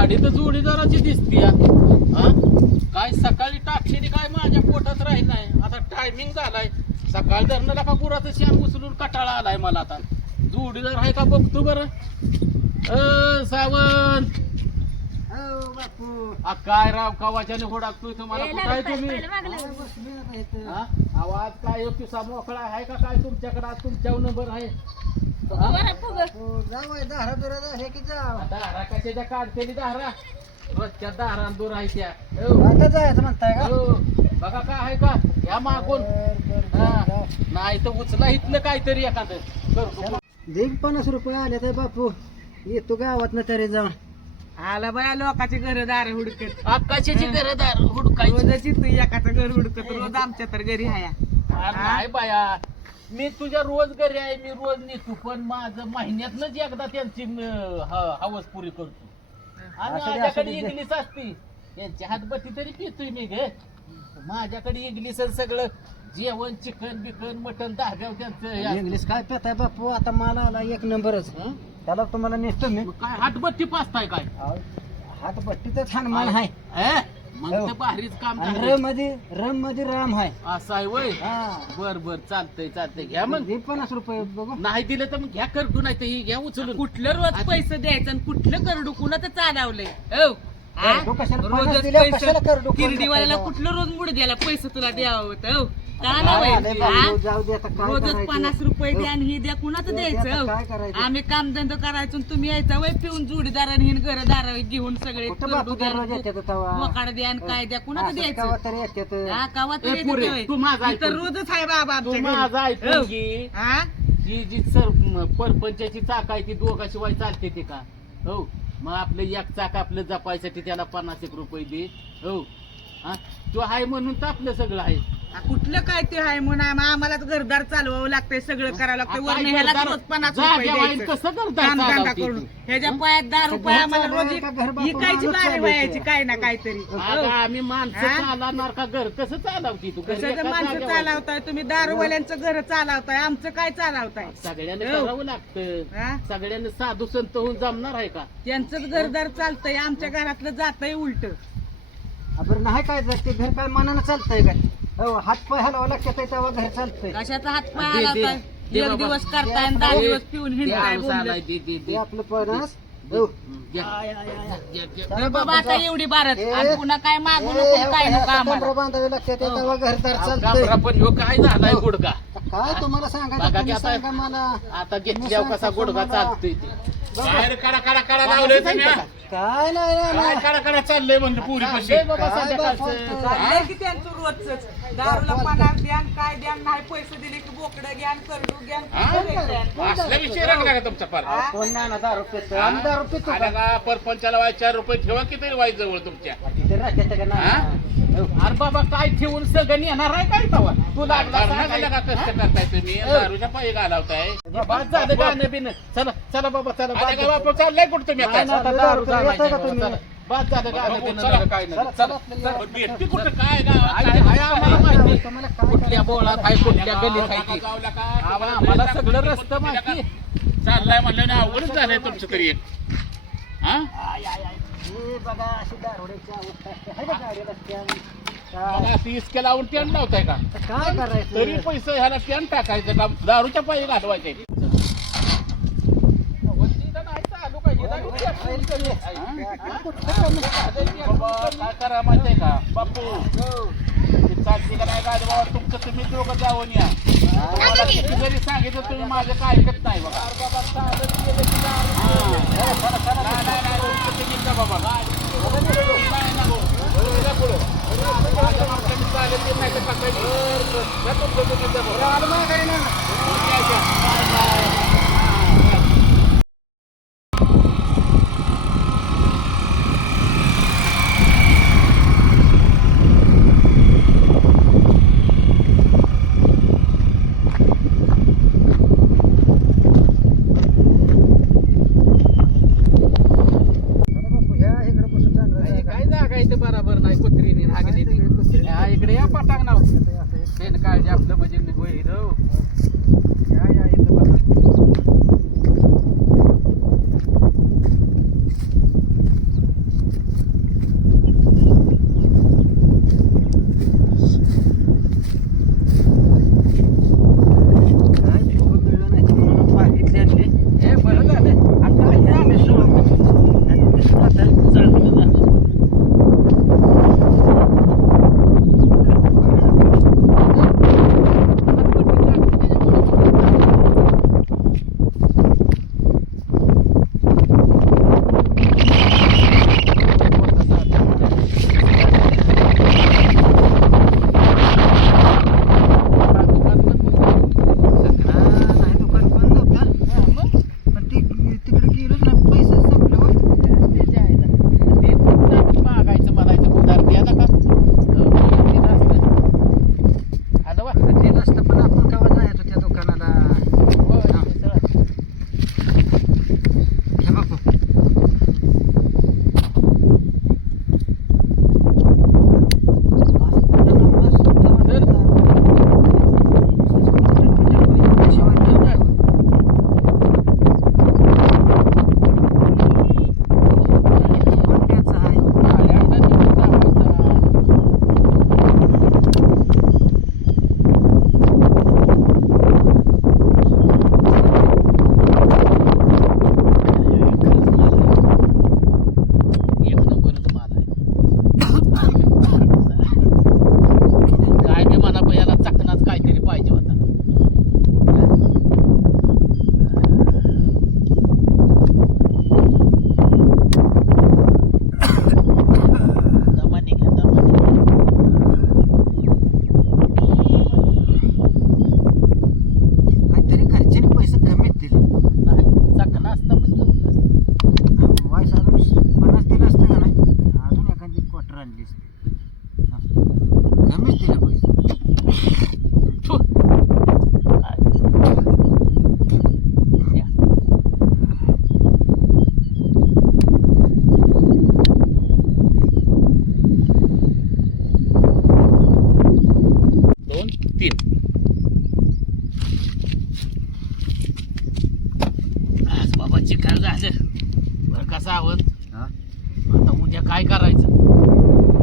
गाडी तर जोडीदाराची दिसती हा? काय सकाळी टाकशेरी काय माझ्या पोटात राहील नाही. आता टायमिंग झालाय. सकाळी धरणं का गुराचं श्याम उचलून कटाळा आलाय मला आता. जोडीदार आहे का बघतो बरं? सावंत. हो बापू आ, काय राव कवाच्याने होडाकतोय तुम्हाला ए, कुठं आहे लागलं, तुम्ही. बसलोय आता इथं. हा? आवाज काय किस्सा मोकळा आहे का काय तुमच्याकडे आज तुमच्यावर नंबर आहे हा? बरं, फुगं. हो, जाऊ आहे, दारा दुरा हे की जाऊ दारा कशाच्या काढतेली दारा रोजच्या दारा दूर आहे त्या हो. आता जायचं म्हणताय का हो. बघा काय आहे का या मागून बर, बर, बर, हा. जाऊ. नाही तर उचला इथलं काहीतरी एखादं करतो पन्नास रुपये आले तर बापू येतो गावात ना तरी जाऊन आला बाया लोकांचे घरदार हुडकत. आकाशाची गरदार हुडकायची. रोजची तू एकाचं घर हुडकत रोज आमच्या तर घरी हाया. अरे नाही बाया. मी तुझ्या रोज घरी आहे मी रोज नेतो पण माझं महिन्यातनच एकदा त्यांची अं, ह- हवस पुरी करतो. आणि असू दे, माझ्याकडे दे. इंग्लिश असते. त्यांची हातबत्ती तरी पितोय मी गे. माझ्याकडे इंग्लिश आणि सगळं. जेवण चिकन बिकन मटन दहाव्याव त्यांचं हे असतं. इंग्लिश काय पेताय बापू? आता मला आला एक नंबरच. हं? त्याला तुम्हाला नेतो मी. मग काय हातबत्ती पाचताय काय? हात भट्टीचं छान मान आहे. हे? मग हो. तर भारीच काम आणि झालं. मध्ये रममध्ये राम आहे. असं आहे वय? हा. बर बर चालतंय चालतंय. घ्या मग. दे पन्नास रुपये बघू. नाही दिलं तर मग घ्या करतो नाही तर ही घ्या उचलून. कुठलं रोज पैसे द्यायचं आणि कुठलं करडू? कुणाचं चालवलंय? हो. हा? करडू कशाला पन्नास रोजच दिल्यावर कशाला पैसे करडू? कोण किरडीवाल्याला कुठलं रोज मुड द्यायला पैसे तुला द्यावं होतं? हो. का काय नाही आलंय बापू, जाऊ दे आता काय रोजच करायचं? पन्नास रुपये द्या आणि हो. द्या कुणाचं हो, ते द्यायचं आता हो? करायचं? आम्ही कामधंदा करायचो आणि तुम्ही यायचा वय पिऊन जोडीदार आणि हिन घरदार घेऊन सगळे कुठं बापू दररोज येते तवा बोकाड द्या आणि काय द्या कुणाचं असं द्यायचं केव्हा तरी येते हा, कावा तर ए, येते पुरे, होय. तू माझं इथं ऐकून. रोजच आहे बाबा तू आमच्या माझं घरी. ऐकून हो. घे हा? जी जी सर म, परपंचाची चाक आहे ती दोघाशिवाय चालते ते का हो मग आपलं एक चाक आपलं जपायसाठी त्याला पन्नास एक रुपये दे हो हा तो आहे म्हणून तर आपलं सगळं आहे कुठलं काय ते आहे म्हणून आम- आम्हाला घरदार चालवावं लागतंय सगळं करावं लागतंय ह्याला रोज पन्नास रुपये द्यायचं. कसं करून? ह्याच्या पायात दहा रुपये आम्हाला रोज माणूस बारी? व्हायची काय ना काहीतरी अगं, आम्ही माणसं हा? चालवणार का घर कसं चालवती तू घरी माणसं जागेवर. चालवताय तुम्ही दारूवाल्यांचं घर चालवताय आमचं काय चालवताय सगळ्यांना हो. करावं लागतं हा? सगळ्यांना साधू संत होऊन जमणार आहे का त्यांचंच घरदार चालतंय आमच्या घरातलं जातंय उलट बरं नाही काय जात ते घर काय मनानं चालतंय काय हो हात पाय हलवा लागतात तेव्हा घर चालतंय. कशाचा हात पाय दे, दे. हलवताय दे एक बाबा. दिवस करताय आणि दहा. दिवस पिऊन हिंडताय. आपलं दे. हो. घ्या. आय, आय, आय, आय. घ्या, घ्या. चला बाबा आता. एवढी आणि पुन्हा काय मागू काय नको आम्हाला? लागते तेव्हा घरदार अहो, चालतंय. गाभरा पण ह्यो काय झालाय गुडगा? काय तुम्हाला सांगायचं बघा की तुम्ही आता- सांगा मला. आता कसा गुडगा चालतोय ते. बाहेर काढा काढा काढा लावलंय तुम्ही हा? काय नाही रे, काय चाललंय म्हणलं पुरी पशी. चाललंय बाबा काय संध्याकाळचं. बापा, चाललंय की त्यांचं रोजच दारूला पन्नास द्या आणि काय द्या आणि नाही पैसे दिले की बोकडं घ्या आणि करडू घ्या आणि हा? कुठं द्यायचं? असला विषय लागला का तुमचा कोण ना दारू पितो आम्ही दारू पितो आला का? का परपंचाला वाय चार रुपये ठेवा किती वाय जवळ तुमच्या. तिथे राहते का हा? नाही. अरे बाबा काय ठेवून सगळं येणार आहे काय तवा? तू लागला कष्ट करताय तुम्ही. दारूच्या पायी घालावताय. झालं गाणं बिन चला चला बाबा चला बापू चाललंय कुठं तुम्ही नाही ना, आता आता दारू बाद झालं काय नाही चला. चला. पण भेटती कुठं? काय गावात काय? तुम्हाला काय कुठल्या बोळात आहे कुठल्या गलीत आहे ती? गावला? आम्हाला आम्हाला सगळं रस्तं माहिती. चाललाय म्हणलं ना अवघडच झालंय तुमचं तरी एक. हा? आय, आय, आय. हे बघा अशी दारुड्याची अवस्था असते. हाय का गाडी रस्त्यावर? काय? बघा, तीस के लावून टॅन लावताय का? काय करायचं? तरी पैसे ह्याला टॅन टाकायचं का दारूच्या पायी घालवायचे बाबा काय करा माहितीये का बापू चालते का नाही तुमचं तुम्ही दोघं जाऊन या तुम्हाला किती जरी सांगितलं तुम्ही माझं काय ऐकत नाही बघा. नाही, नाही, नाही, तुमचं तुम्ही जा बाबा नाही, नको. जा पुढं. माझ्या मागचं मी चालेल ते नाही तर पकडली. जा तुमचं तुम्ही जा बाबा. इकडे या पाटांग नाव काळजी आपलं म्हणजे होईल या, या. Bye, bye. काय करायचं?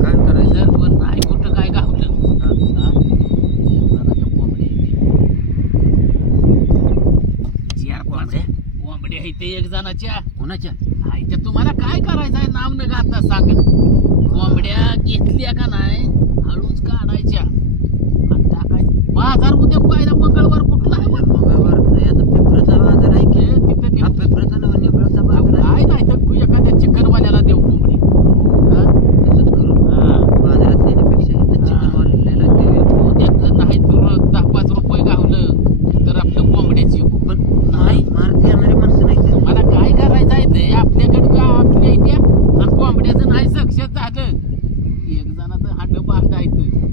काय करायचं? पण नाही कुठं काय गावलं? हा. हा? कोंबड्या? आहेत ते एक जणाच्या. कोणाच्या? नाही तर तुम्हाला काय करायचं आहे? नाव न गाता सांग. कोंबड्या घेतल्या का नाही? हळूच काढायच्या. आणि टाकायच्या बाजार उद्या पाहिला मंगळवार कुठला आहे बा? मंगळवार याचा पेपरचा बाजार आहे की हे तिथं हा नेऊ. पेपरचा नवा निवडचा बाजार आहे काय नाही तर तू एखाद्या चिकनवाल्याला देऊ कोंबडी हा? तसंच करू हा. बाजारात नेण्यापेक्षा इथं चिकन वालेला देऊया उद्या जर नाही तर दहा पाच रुपये गावलं तर आपलं कोंबड्याची पण नाही मारती येणारी माणसं नाही ते. मला काय करायचं आहे ते आपल्याकडं का आपल्या इथे आणि कोंबड्याचं नाही सक्सेस झालं एक जणाचं हांड बांधायचं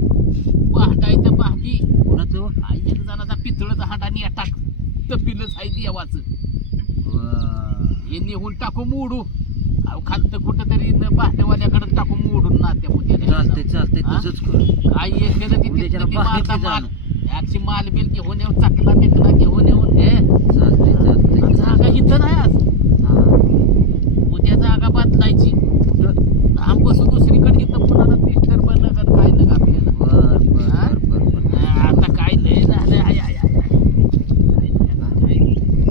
बांधायचं बाकी कोणाचं हो? हा एक जणाचा पितळाचा हांडा आणि टाक तपिलच आहे देवाचं वा. हे निहून टाकू मोडू अहो खालतं कुठं तरी भांडवाल्याकडे टाकू मोडून नात्या चालतंय चालतंय हा? तसंच करू काय बाहेरची माल जाणं. याची माल बिल घेऊन येऊन चकना बिकना घेऊन येऊन हे जागा इथं नाही आज हा. उद्या जागा बदलायची कुठं? आम बसू दुसरीकडे इथं पुन्हा मिस्टर पण नगर काय नग आपल्याला बर बर हा? बर बर बर हा, आता काय लय झालं आय आय आय आय. काय नाही आता काय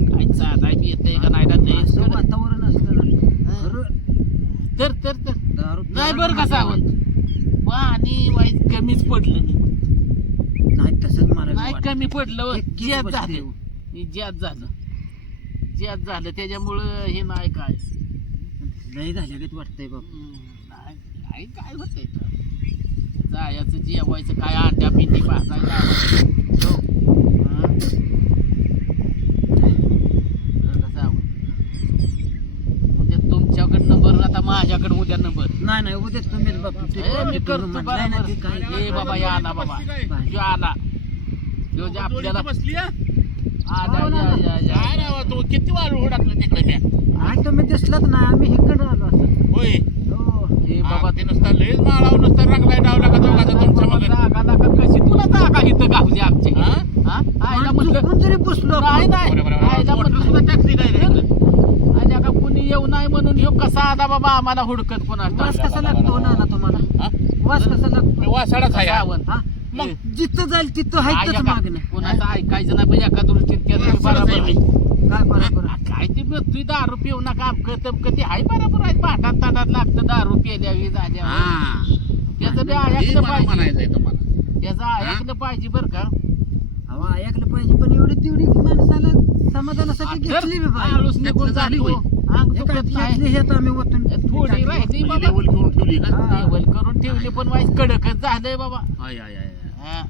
काय चालाय बी येतंय का नाही ना लयच असं कडक. वातावरण असलं ना खरं तर तर तर दारू नाही बरं का सावंत पाणी वाईट कमीच पडलं नाही. नाही तसंच नाही. कमी पडलं ज्यात बसते झालं. हो. हे ज्यात झालं. ज्यात झालं. त्याच्यामुळं हे नाही काय. लय झाल्यागत वाटतंय बाबा. हम्म, नाही काय काय होतंय तर. जायचं जेवायचं काय अंड्या पिंडी भाजायला लावायचं. हो. हा? बरं? म्हणजे तुमच्याकडे नंबर आता माझ्याकडे उद्या नंबर. नाही नाही उद्या तुम्हीच बाबा ए, मी करतो तुम्ही बरोबर. ए बाबा या आला बाबा. जो आला जो जे आपल्याला बसली हा? काय राव तू किती वाळू टाकलं तिकडे म्या? नाही तुम्ही दिसलात ना आम्ही इकडे आलो असं. होय. हो. ए बाबा ते नुसतं लयच माळावर नुसतं रंगलाय डावला का दोघाचा तुमच्या मग जागा नका कशी तुला जागा इथं? हा? हा? आईला पण म्हटलं जरी बसलो नाही मोटर म्हटलं सुद्धा टॅक्सी काय रे आईला का कुणी येऊ नाही म्हणून ह्यो कसा आला बाबा आम्हाला हुडकत कोणा वास कसा लागतो ना ना तुम्हाला? हा? वास कसा मी लागतो? वासाडाच आहे. हा. हा? मग जिथं जाईल तिथं हायच मागणं. कोणाचं ऐकायचं नाही पण एका दृष्टीत बरोबर. काय बरोबर काय ते तू दारू पिऊ नका. अमकं कधी हाय बरोबर आहे पाठात ताटात लागतं दारू पिल्यावी झाल्या हा. त्याचं बी ऐकलं मला पाहिजे. त्याचं ऐकलं पाहिजे बरं का. अहो ऐकलं पाहिजे पण एवढी तेवढी माणसाला समाधानासाठी घेतली बी आळूस निघून झाली थोडी राहिली बाबा. लेवल करून ठेवली पण वाईस कडकच झालंय बाबा. हा.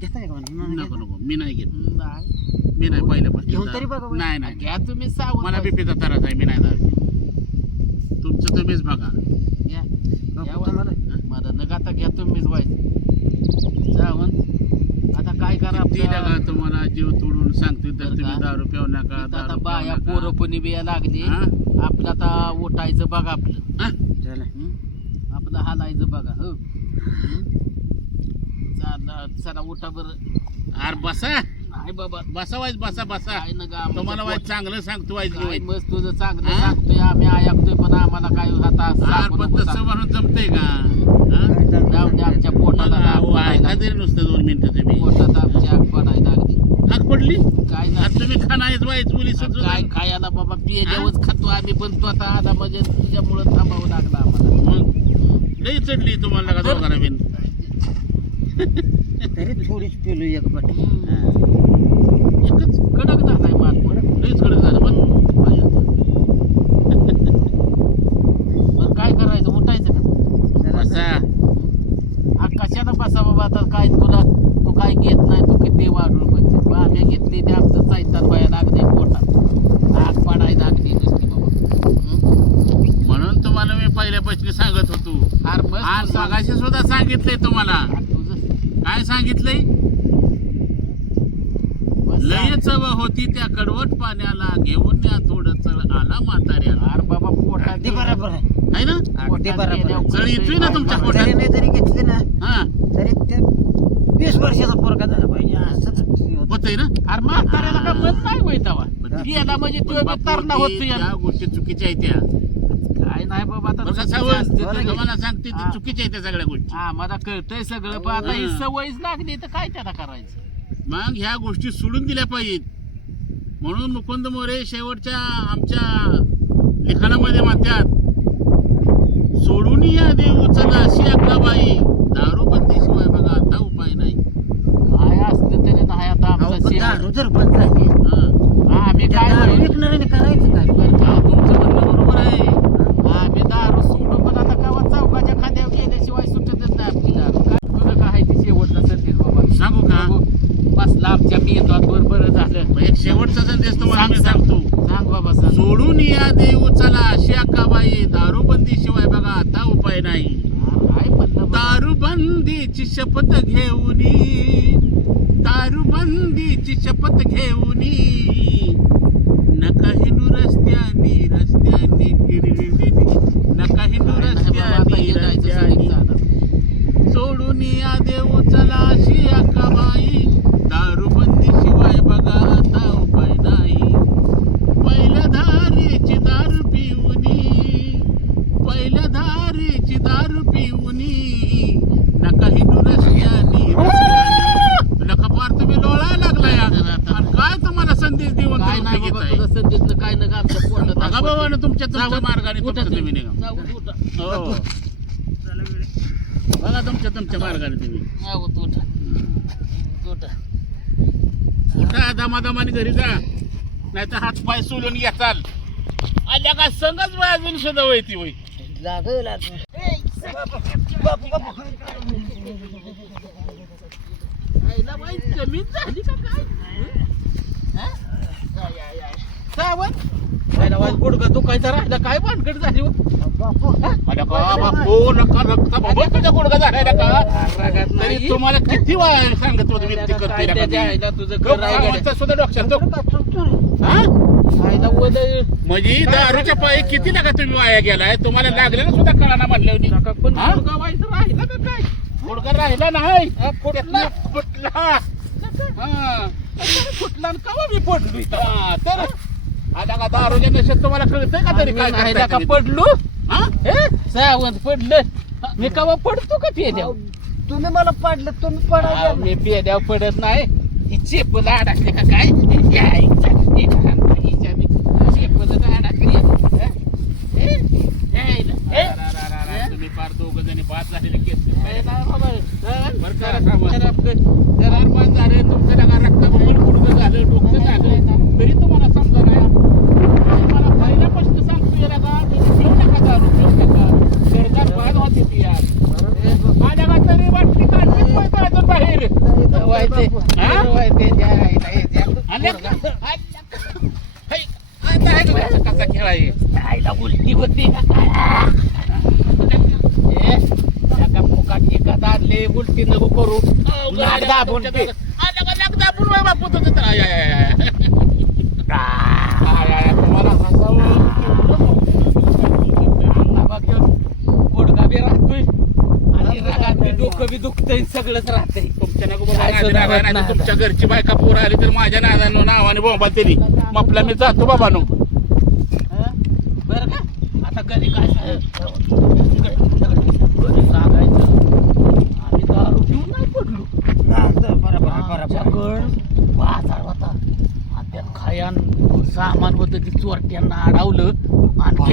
घेताय का? नको नको मी नाही घेत नाही. मी नाही घेऊन तरी बघा बरं. नाही नाही घ्या तुम्ही सावध मला. बीपीचा त्रास आहे मी नाही दारू तुमचं तुम्हीच बघा घ्या. तुम्हाला मला नका आता घ्या तुम्हीच व्हायचं जावं आता काय करा किती नका तुम्हाला जीव तोडून सांगतो तर बरं तुम्ही का? दारू पिऊ नका इथं आता दारू बाया पिऊ पोरं नका पण बिया लागली हा? आपलं आता उठायचं बघा आपलं हा? हं? आपलं हालायचं बघा हो चाललं चला उठा बरं. अरे बसा. नाही बाबा. बसा वाईज बसा बसा. काय नका आमचं तुम्हाला वाईज चांगलं सांगतो वाईज काय मस्त तुझं चांगलं हा? सांगतोय आम्ही ऐकतोय पण आम्हाला काय आता पण तसं. म्हणून जमतंय का? हा? जाऊ दे आमच्या पोटाला आग पडायला- तरी नुसतं दोन मिनिटं तुम्ही. पोटात आमची आग पडायला लागली. आग पडली? काय नाही आता तुम्ही खाणारेच वाईज पोलीस काय खायला बाबा पियाच्यावरच खातो आम्ही पण तो आता आला म्हणजे तुझ्यामुळं थांबावं लागलं आम्हाला. मग? लई चढली तुम्हाला का बिन. तरी थोडीच पेलो एक बट. एकच कडक झालाय माल. पण लईच कडक झालं पण मग काय करायचं? उठायचं का? बसा. आ, कशाला बसा बाबा आता काय तुला तू काय घेत नाही तू किती वाढून म्हणजे आम्ही घेतली ते आमचं चैतान व्हायला लागले पोटात. आग पडायला लागली नुसती बाबा? म्हणून तुम्हाला मी पहिल्यापासून सांगत होतो. सांग. मगाशी सुद्धा सांगितलंय तुम्हाला. काय सांगितलंय? लय. चव होती त्या कडवट पाण्याला घेऊन या थोडं चळ आला म्हाताऱ्याला. अरे बाबा पोटात बरोबर आहे. ना? पोटात बरोबर. चळ येतोय ना तुमच्या पोटात? जरी घेतली ना हा. तरी त्या वीस वर्षाचा पोरगा झाला पाहिजे. असंच होतं. होतंय ना? अरे म्हाताऱ्याला का मन नाही होय तवा पण- गेला म्हणजे तो तरणा ते होतो या गोष्टी चुकीच्या आहेत त्या. नाही बाबा आता बरं का चुकीचं असतं सांगते हा. ते चुकीच्या आहेत त्या सगळ्या गोष्टी हा मला कळतंय सगळं पण आता ही हा. सवयच लागली तर काय त्याला करायचं मग ह्या गोष्टी सोडून दिल्या पाहिजेत म्हणून मुकुंद मोरे शेवटच्या आमच्या लिखाणामध्ये म्हणतात सोडून या देव चला अशी अक्काबाई दारूबंदी शिवाय बघा आता उपाय नाही काय असलं तरी नाही आता आमचा पण शेवट. दारू जर बंद झाली हा. आम्ही काय दारू? विकणाऱ्याने करायचं काय बरं का? अहो, तुमचं म्हणणं बरोबर आहे आम्ही दारू सोडू पण आता कवा चौकाच्या खांद्यावर गेल्याशिवाय सुटतच नाही आपली दारू काय तुझं काय आहे ते शेवटचा संदेश बाबा सांगू का बघू. बसला आमच्या मेंदवात बरोबर झालं मग एक शेवटचा संदेश तुम्हाला मी सांग, सांग. सांगतो सांग बाबा सांग सोडून या देव चला अशी अक्काबाई दारूबंदी शिवाय बघा आता उपाय नाही काय म्हणलं बाबा? दारूबंदीची शपथ घेऊनी दारूबंदीची शपथ घेऊनी नका हिंदू रस्त्यानी रस्त्यानी गिरिगिरी. नका हिंदू काय नाही बाबा, आता रस्त्यानी हे जायचं रस्त्यानी सगळं चालत. सोडून या देव चला अशी अक्काबाई दारूबंदी शिवाय बघा आता उपाय नाही पहिल्या धारेची दारू पिऊनी पहिल्या धारेची दारू पिऊनी नका हिंदू रस्त्यानी रस्त्यानी नका पार तुम्ही लोळायला लागला या आणि काय तुम्हाला संदेश देऊन काय काय नाही उपयोगीच बाबा आहे तुझं संदेशनं काय नका आमच्या पोटात बघा बाबा ना तुमच्या तुमच्या मार्गाने उठा तुमचं तुम्ही. निघा. हो. बघा तुमच्या तुमच्या मार्गाने तुम्ही. जाऊ, उठा. दमादमाने घरी जा. नाही तर हात पाय सोलून घ्या चाल. आल्या का संगच वय अजून सुद्धा वय ती वय लागं लागं आईला बाई कमीच झाली का काय? हा? दुखायचा राहिला काय भानगड झाली हो? का बापू नका नका बाबा गुडघा झालाय नका रागात तरी नाही. तुम्हाला किती वेळा सांगत होतो विनंती काय करते त्याच्या नका आईला तुझं आहे गड्या. सुद्धा तो हा? वदय म्हणजे दारूच्या पायी किती नका तुम्ही वाया गेलाय तुम्हाला लागलेलं सुद्धा कळाना म्हणलं नका पण हा? व्हायचं राहिला का काय राहिला नाही हा, फुटला. फुटला हा कशाला फुटला आणि कवा मी पडलो इथं? हा, तर आता का दारूच्या नशेत तुम्हाला कळतंय का तरी काय करताय का? पडलो हा? हे? सावंत पडलं मी कवा पडतो का पेद्याव तुम्ही मला पाडलं तुम्ही पडायला मी पेद्याव पडत नाही ही चेपला अडकले का काय या आईचा, हे मी चेपला अडकली हे? हे? हे आईला, हे? रा, रा, रा, रा, तुम्ही फार दोघ जणी बाद झालेले केस नाही बाबा, हा? बरं का, सावंत? जरा आपलं- जरा बाद झाले तुमचं नका रक्त बघून गुडघं झालं डोकं झालं तरी तुम्हाला समजा नाही मला पहिल्यापासून सांगतो याला का तुम्ही घेऊ नका दारू घेऊ नका सरकार बाद होते ती यार माझ्या का तरी वाटली काढलीच पाहिजे अजून बाहेर व्हायचे, हा? व्हायचे, ज्या आईला, हे ज्या आल्या का? पोरगा. हे, आता आहे का त्याचा कसा खेळ आहे आईला उलटी होती ए, एका फुकाट एकात आणले उलटी नको करू नाक दाबून पे. आल्या का नाक दाबून बाई बापू तुझं तर आय, आय, आय, आय. आय, आय, आय, तुम्हाला हसावं अंगावर घेऊन गुडघा बी राहतोय आणि रागात बी डोकं बी दुखतंय सगळंच राहतंय तुमच्या नको बाबा काय नादी सुद्धा लागाय, होत नाही तर नाही. तुमच्या घरची बायका पोर आली तर माझ्या नादानं नावाने बोंबा तरी मपला मी जातो बाबा नो हं? बरं का? आता घरी काय सांगायचं. आम्ही दारू पिऊन नाही पडलो. आमच्याकडं बाजार होता. आणि त्यात खायान सामान होतं ते चोरट्यांना अडवलं. आणि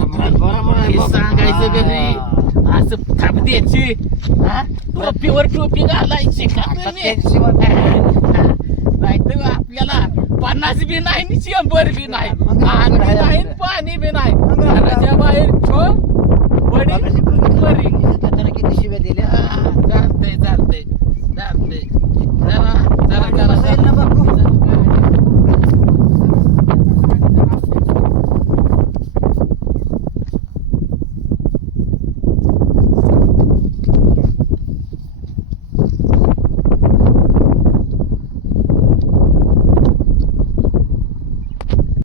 हे सांगायचं घरी. असं खापद्याची हा? प्युअर टोपी घालायची खापद्याची नाहीतर आपल्याला पन्नास बी नाही शंभर बी नाही बी नाही पाणी बी नाही. घराच्या बाहेर छो बडी त्याला किती शिव्या दिल्या? चालतंय चालतंय चालतंय. जरा जरा जरा. बापू